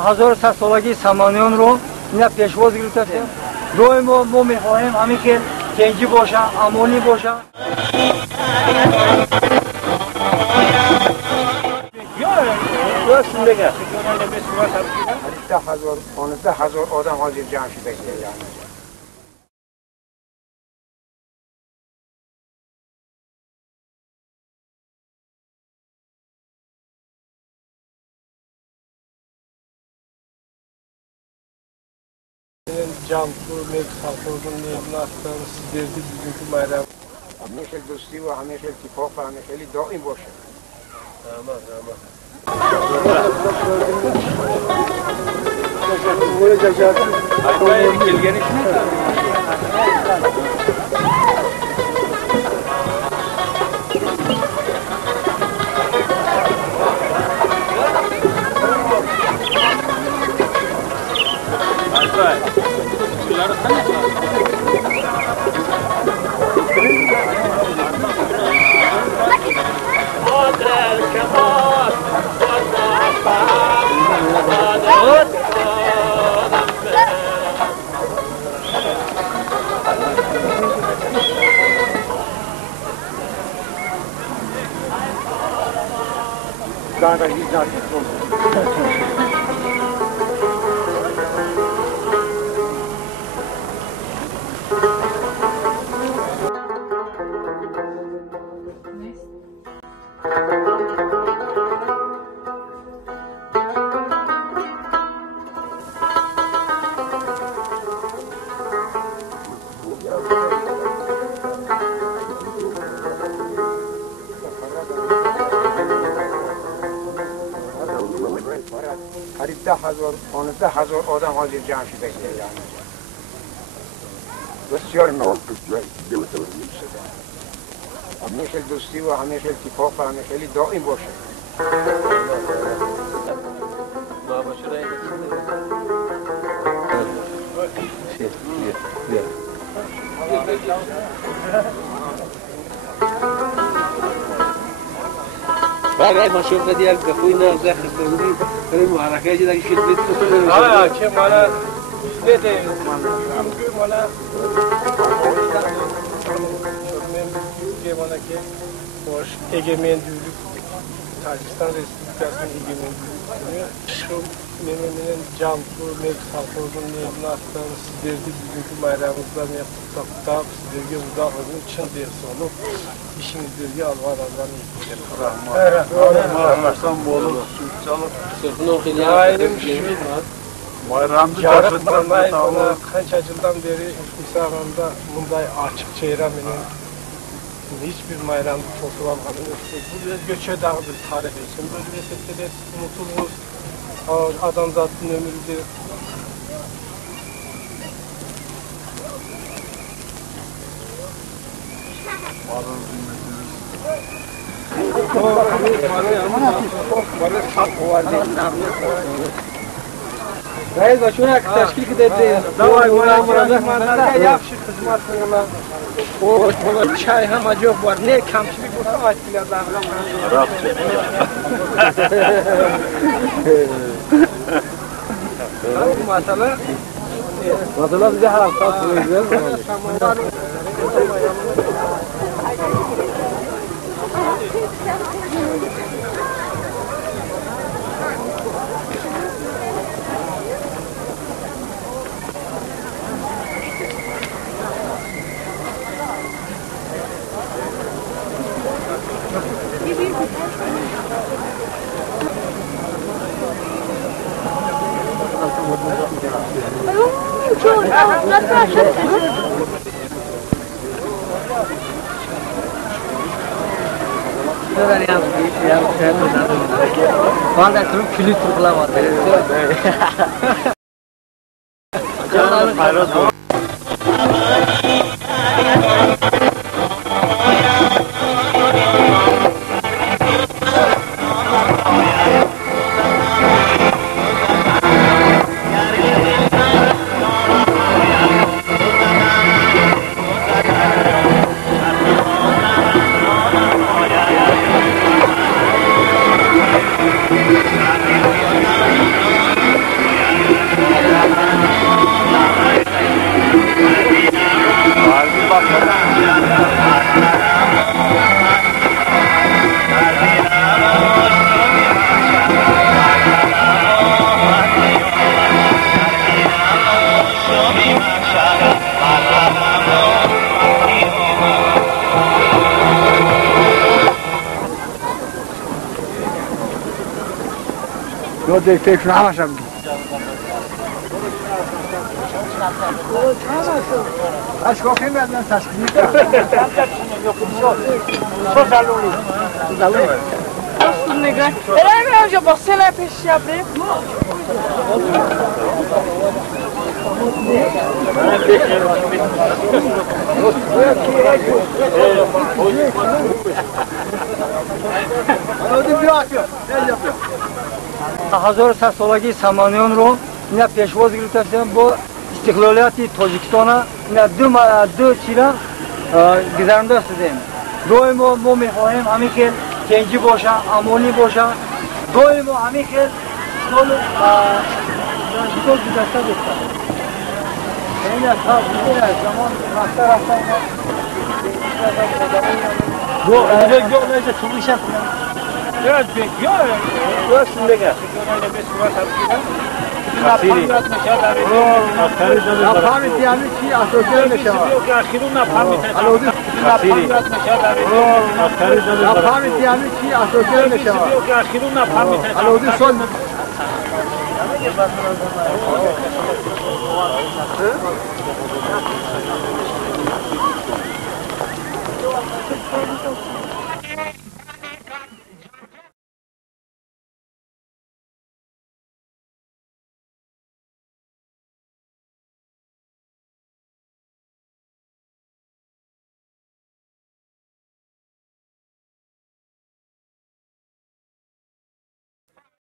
1000 سالگی سامانیان رو اینا پیشواز گرفته. روی ما میخواهیم همین که تنجی باشه، امانی باشه. راست میگه. 15,000 آدم حاضر جمع شده اینجا. جمپور میل خالقون نیمناستان سیدردی بودیم تو مردم. همیشه دوستی و همیشه اتفاق و همیشه دائم باشه. قریب 15,000 آدم حاضر جمع شده اینجا. بسیار همیشه دوستی و همیشه اتفاق و همیشه دائم باشه. بعد ما شوف ديالك اخوينا داخل الدوري المعركه جدا يشد بيت که مالا بده مالا که مالا که باش egemen devlet Tacikistan Respublikası'nın egemen devleti şu memleketin Canpur, Melkhalk'ın Nevnat'tan sizlerdi bugünkü bayramımızdan yaptık da sizlerge uzak olun için dersi olup işinizlerge alvar Rahman bolu çalıp sırtını okuyalım. bayramda Yarıkmanday ona kaç yıldan beri İsa'nda bunday açık çeyremenin hiçbir bayramda toplamadım. Bu göçe dağıdır tarih için. Böyle meseleler unutulmuş. Adam zatının ömrüdür. رئیس بچه‌ها که تشکیل کردید Davay mağazalarga yaxshi xizmat qilaman. O çay ham ajoyib bor. Ne kamchilik bo'lsa aytinglar. Masala bize haram kalsın. Bana turup külü turulamadı. دیگه شما همش هم اشکاخی میادن تشکیلی نگاه برای اونجا با سه پیش بریم هزار سالگی سامانیان رو اینا پیشواز گرفتن با استقلالیت تاجیکستان اینا دو چیرا گذرانده شدیم. روی ما میخواهیم همین که تنجی باشه، امانی باشه. روی ما همین که سال گذشته بودن. این اصحاب زمان رفته رفته رو دیگه چوبیشم Evet, görsün de gel. Kasiri. نفهمید یعنی چی اساسیان نشه Kasiri. نفهمید یعنی چی اساسیان نشه الودی سال